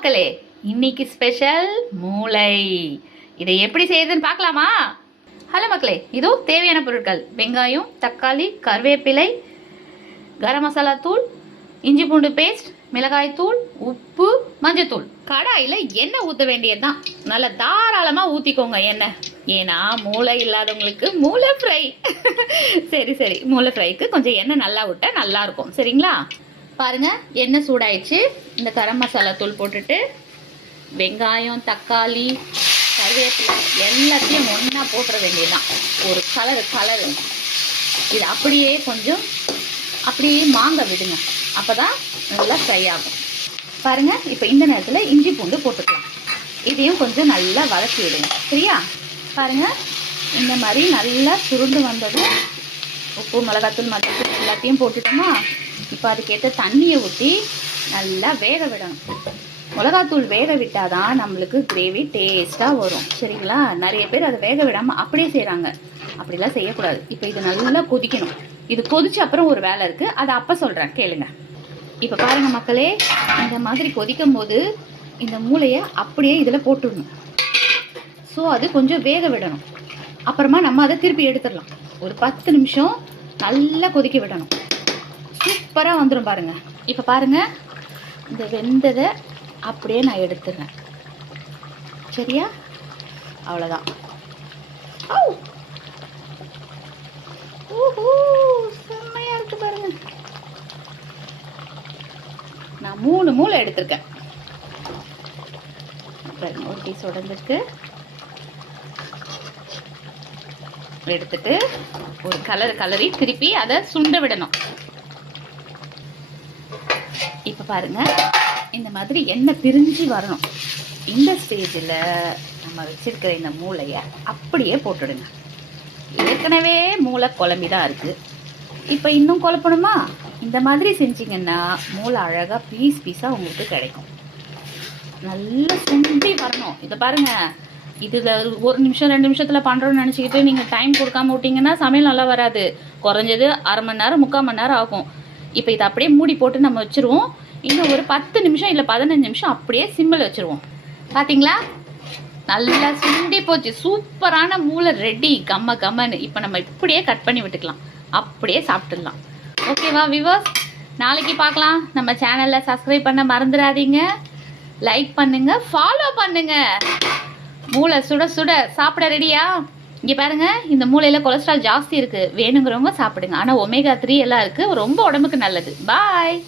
மக்களே, இன்னைக்கு ஸ்பெஷல் மூளை. இதை எப்படி செய்யறதுன்னு பார்க்கலாமா? ஹலோ மக்களே, இதோ தேவையான பொருட்கள்: வெங்காயம், தக்காளி, கருவேப்பிலை, கரம் மசாலா தூள், இஞ்சி பூண்டு பேஸ்ட், மிளகாய் தூள், உப்பு, மஞ்சத்தூள். கடாயில் எண்ணெய் ஊற்ற வேண்டியதுதான். நல்லா தாராளமாக ஊற்றிக்கோங்க எண்ணெய். ஏன்னா மூளை இல்லாதவங்களுக்கு மூளை ஃப்ரை. சரி, மூளை ஃப்ரைக்கு கொஞ்சம் எண்ணெய் நல்லா விட்டா நல்லா இருக்கும். சரிங்களா? பாருங்க, எண்ணெய் சூடாயிடுச்சு. இந்த கரம் மசாலா தூள் போட்டுட்டு வெங்காயம், தக்காளி, கருவேப்பிலை எல்லாத்தையும் ஒன்றா போட்டுற வேண்டியதுதான். ஒரு கலரு இது அப்படியே கொஞ்சம் மாங்க விடுங்க. அப்போ தான் நல்லா ஃப்ரை ஆகும். பாருங்கள், இப்போ இந்த நேரத்தில் இஞ்சி பூண்டு போட்டுக்கலாம். இதையும் கொஞ்சம் நல்லா வதக்கி விடுங்க. சரியா? பாருங்கள், இந்த மாதிரி நல்லா சுருண்டு வந்ததும் உப்பு, மிளகாத்தூள், மஞ்சள் எல்லாத்தையும் போட்டுட்டோமா. இப்போ அதுக்கேற்ற தண்ணியை ஊற்றி நல்லா வேக விடணும். மிளகாத்தூள் வேக விட்டால் தான் நம்மளுக்கு கிரேவி டேஸ்ட்டாக வரும். சரிங்களா? நிறைய பேர் அதை வேக விடாமல் அப்படியே செய்கிறாங்க. அப்படிலாம் செய்யக்கூடாது. இப்போ இது நல்லா கொதிக்கணும். இது கொதிச்ச அப்புறம் ஒரு வேலை இருக்குது, அதை அப்போ சொல்கிறேன், கேளுங்க. இப்போ பாருங்கள் மக்களே, இந்த மாதிரி கொதிக்கும் போது இந்த மூளையை அப்படியே இதில் போட்டுடணும். ஸோ அது கொஞ்சம் வேக விடணும். அப்புறமா நம்ம அதை திருப்பி எடுத்துடலாம். ஒரு 10 நிமிஷம் நல்லா கொதிக்க விடணும். சூப்பராக வந்துடும் பாருங்கள். இப்போ பாருங்கள், இந்த வெந்ததை அப்படியே நான் எடுத்துடுறேன். சரியா? அவ்வளோதான். செம்மையாக இருக்கு பாருங்க. நான் 3 மூளை எடுத்திருக்கேன். ஒரு பீஸ் உடஞ்சிருக்கு. எடுத்துட்டு ஒரு கலரி திருப்பி அதை சுண்ட விடணும். இப்போ பாருங்க, இந்த மாதிரி எண்ணெய் பிரிஞ்சு வரணும். இந்த ஸ்டேஜில் நம்ம வச்சிருக்கிற இந்த மூளையை அப்படியே போட்டுடுங்க. ஏற்கனவே மூளை குழம்பி தான் இருக்குது. இப்போ இன்னும் குழப்பணுமா? இந்த மாதிரி செஞ்சிங்கன்னா மூளை அழகாக பீஸாக உங்களுக்கு கிடைக்கும். நல்லா சுண்டி வரணும். இதை பாருங்கள், இதில் 1 நிமிஷம் 2 நிமிஷத்தில் பண்ணுறோன்னு நினச்சிக்கிட்டு நீங்கள் டைம் கொடுக்காம விட்டிங்கன்னா சமையல் நல்லா வராது. குறைஞ்சது அரை மணி நேரம் 3/4 மணி நேரம் ஆகும். இப்போ இதை அப்படியே மூடி போட்டு நம்ம வச்சுருவோம். இன்னும் ஒரு 10 நிமிஷம் இல்லை 15 நிமிஷம் அப்படியே சிம்மில் வச்சுருவோம். பார்த்தீங்களா? நல்லா சுண்டி போச்சு. சூப்பரான மூளை ரெடி. கம்மன்னு. இப்போ நம்ம இப்படியே கட் பண்ணி விட்டுக்கலாம். அப்படியே சாப்பிட்டுடலாம். ஓகேவா வியூவர்ஸ்? நாளைக்கு பார்க்கலாம். நம்ம சேனலில் சப்ஸ்கிரைப் பண்ண மறந்துடாதீங்க. லைக் பண்ணுங்க, ஃபாலோ பண்ணுங்க. மூளை சுட சுட சாப்பிட ரெடியா? இங்கே பாருங்க, இந்த மூளையில் கொலஸ்ட்ரால் ஜாஸ்தி இருக்குது. வேணுங்கிறவங்க சாப்பிடுங்க. ஆனால் ஒமேகா 3 எல்லாம் இருக்குது, ரொம்ப உடம்புக்கு நல்லது. பாய்.